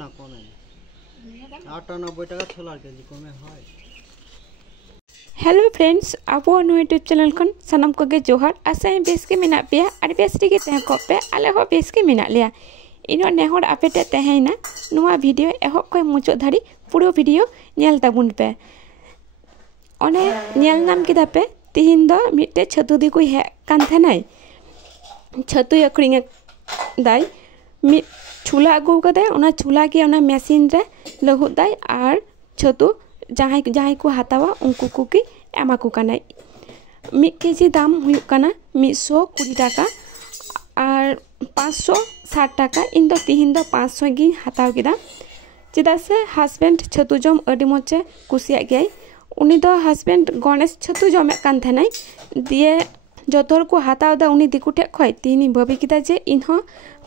না কমে 98 টাকা ছোলার কেজি কমে হয়। हेलो फ्रेंड्स आबो नो यूट्यूब चैनल खन सनम को गे जोहार आसाई बेस के मिना पे और बेस रे के तह को पे आले हो बेस के मिना लिया इनो नेहर आपेटे तहैना नुआ वीडियो एहब खय मुचो धारी पूरा वीडियो नेल ताबुन पे ओने नेल नाम किदा पे तिहिन दो मिटे छतु दी कोई हे कान थनाय छतु अखरिंग दाई मि छुला अगु कदे ओना छुला के ओना मशीन रे लहुद दाई और छतु जहाँ को हतावा उनको को की एमा को काना 1 केजी दाम हुयुक काना 120 टाका और 560 टाका इन दो तिहिन दो 500 गी हताव किदा चेदा से हस्बैंड छतु जम अडी मोचे कुसिया गय उनी दो हस्बैंड गणेश छतु जमे कान थनाय दिए जतोर को हताव दा उनी दिकु ठे खय तिनी भाबी किदा जे इनहो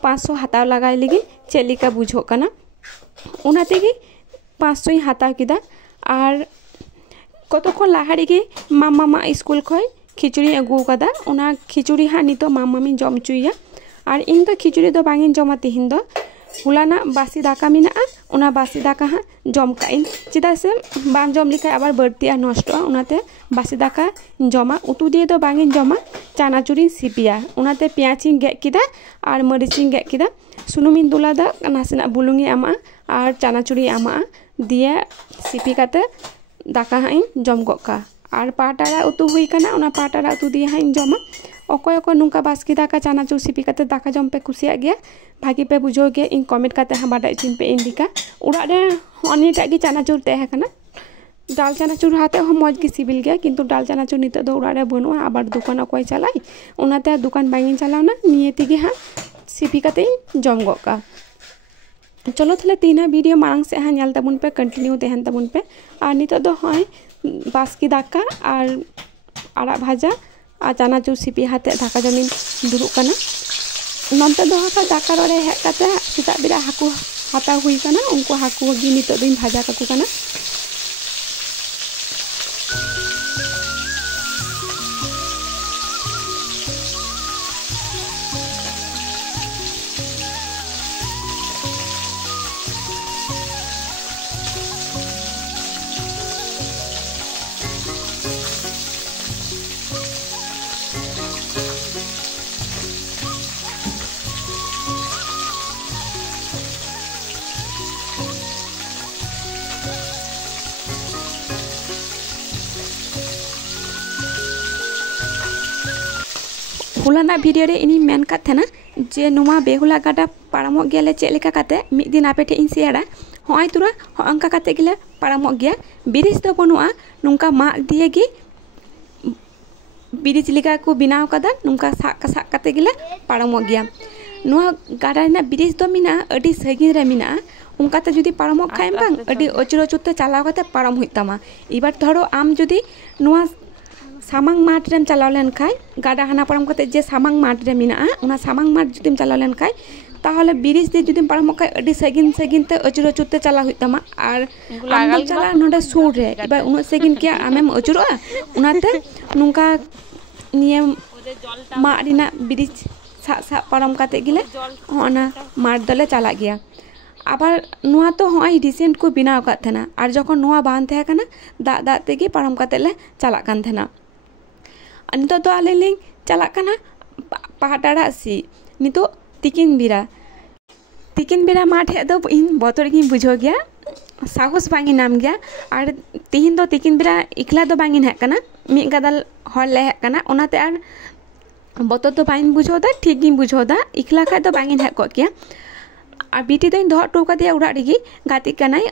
500 हताव लगाय लगी चेलिका बुझो काना उनाते गी 500 ही हताव किदा और कतक्षण लाहाड़ी के मामा स्कूल खय खिचुड़ी अगू कदा उना खिचुड़ी हाँ नितो मामी जम चुया और इन तो खिचुड़ी दो बांगिन जमा तिहिन दो हुलाना बासी दाका मिना उना बासी दाका हाँ जम काइन चेदा से बांग जम लिखा आबार बर्तिया नष्ट उनाते बासी दाका जमा उतु दिए दो बांगिन जमा चानाचुरी सिपिया उनाते पेंयाजिन गेद किदा और मरीचिन गेद किदा सुनुमिन दुला दा नासेना बुलुंगी आमा और चानाचुरी आमा दिए सिपी काते दाका हाँ जम गका और पाट आड़ा उतु हुई काना उना पाट आड़ा उतु दिए हाँ जमा अकय अकय नुका बास्की दाका चानाचुर सिपी काते दाका जम पे कुसिया गया भागी पे बुझो गया इन कमेंट काते हाँ बाडा चिन पे इंडिका उड़ा रे अनेटा गी चानाचुर तहे काना डाल चानाचुर हाते हम मज की सिबिल गया किंतु डाल चानाचुर नितो दो उड़ा रे बनुआ आबार दुकान अकय चलाई उनाते दुकान बांगिन चलावना निये तिगे हाँ सिपी काते जम गका चलो थाले तीना वीडियो मांग से हाँ नेल ताबुन पे कंटिन्यू तहन ताबुन पे और नितो दो हय बास्की दाका और आड़ा भाजा और चानाचुर सिपी हाते दाका जमिन दुरुक काना नंते दो हाका दाका रे हेज काते सेता बिरा हाकु हाता हुई काना उनको हाकु गी नितो दिन भाजा काकु काना हुलाना वीडियो रे इनी मेन का थेना जे नुमा बेहुला गाडा पारामो गेले चेलेका काते मिद दिन आपे ठे इन शेयरा होय तुरा अंका काते गेले पारामो गया ब्रिज दो बनुआ नुंका मा दिए गी ब्रिज लिका को बिनाव कदा नुंका सा काते गेले पारामो गया नुआ गाडा ना ब्रिज दो मिना अडी सगिन रे मिना उनकाते जुदी पारामो खाय बांग अडी अचुर अचुरते चलाव काते पाराम हुई तमा इबार धरो आम जुदी नुआ सामांग माठ रेम चलाव लेन खाय गाडा हाना पाराम कते जे सामांग माठ रे मिना उना सामांग माठ जुदीम चलाव लेन खाय ताहले ब्रिज दे जुदीम पाराम खाय अडी सगिन सगिन ते अचुर अचुरते चलाव हुई तमा और आम चला नोडे सुर रे इबा उना सगिन के आमेम अचुरोआ उनाते नुंका नियम मा रिना ब्रिज सा पाराम काते गिले ओना माठ दले चला गया आबार नुआ तो होय रिसेंट को बिनाव का थेना और जखन नुआ बान थे काना दा दा तेगी पाराम काते ले चला कान थेना नितो तो आले लिंग चला काना पहाटाड़ा सी नितो तिकिन बिरा माठ हे दो इन बतर गी बुझो गया साहस बांगी नाम गया और तिहिन दो तिकिन बिरा इकला दो बांगिन हे काना मि गादल हर ले हे काना ओनाते और बतर तो बाइन बुझोदा ठीक गी बुझोदा इकला खा दो बांगिन हे को गया और बीटी दो दो टोका दिया उड़ा रेगी गाती कानाय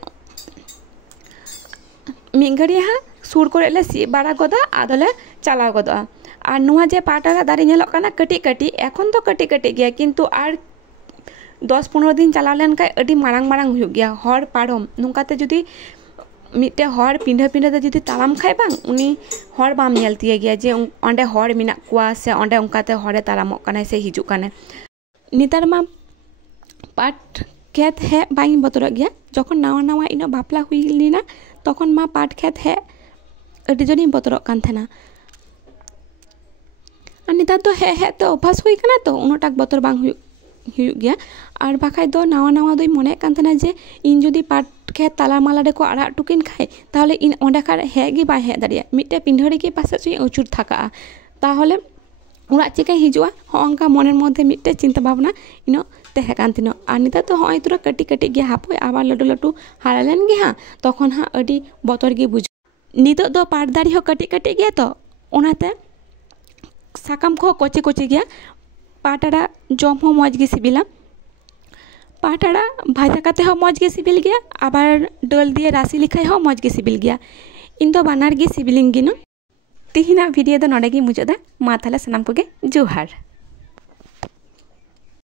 मिंगड़ी हाँ सुर को ले सी बाड़ा गदा आदले चलाव गदा और नुआ जे पाटारा दारी नेलो काना कटी कटी एखन तो कटी कटी गया किंतु और 10-15 दिन चलाव लेन खाय अडी मारांग मारांग हुई गया हर पारम नुकाते जुदी मिटे हर पिंढा पिंढा दे जुदी तालाम खाय बांग उनी हर बाम नेल तिये गया जे ओंडे हर मिना कुआ से ओंडे उनकाते हरे तालामो काना से हिजु काने नितार मा पाट खेत है बांग बतर गया जखन नावा नावा इन बापला हुई लीना तखन मा पाट खेत है अडी जनी बतर कान थेना और नितार तो है तो अभ्यास हुई काना तो उनटाक बतर बांग हुई हुयुग गया और बाखाय दो नावा नावा दोई मने कान थाना जे इन जुदी पाट खेत ताला माला रे को आड़ा टुकिन खाय ताहले इन ओंडे खार हे गे बाय हे दाड़िया मिटे पिंढारी के पासे चुई उचुर थाका ताहले उड़ा चिका हिजुआ होंका मनेर मध्य मिटे चिंता भावना इनो तहे कान तिनो और निता तो होय तुरा कटी कटी गे हापय आबार लटू लटू हारालेन गे हाँ तखन हाँ अडी बतर गे बुझ नितो दो पाट दाड़ी हो कटी कटी गया तो ओनाते साकाम को कचि कचि गया पाट आड़ा जम हो मज गे सिबिला पाट आड़ा भाजा काते हो मज गे सिबिल गया आबार डोल दिए राशि लिखाय हो मज गे सिबिल गया इन दो बानार गे सिबिलिंग गिनो तिहिना भिडियो दो नोडे गे मुचादा मा ताहले सानाम कोगे जोहार।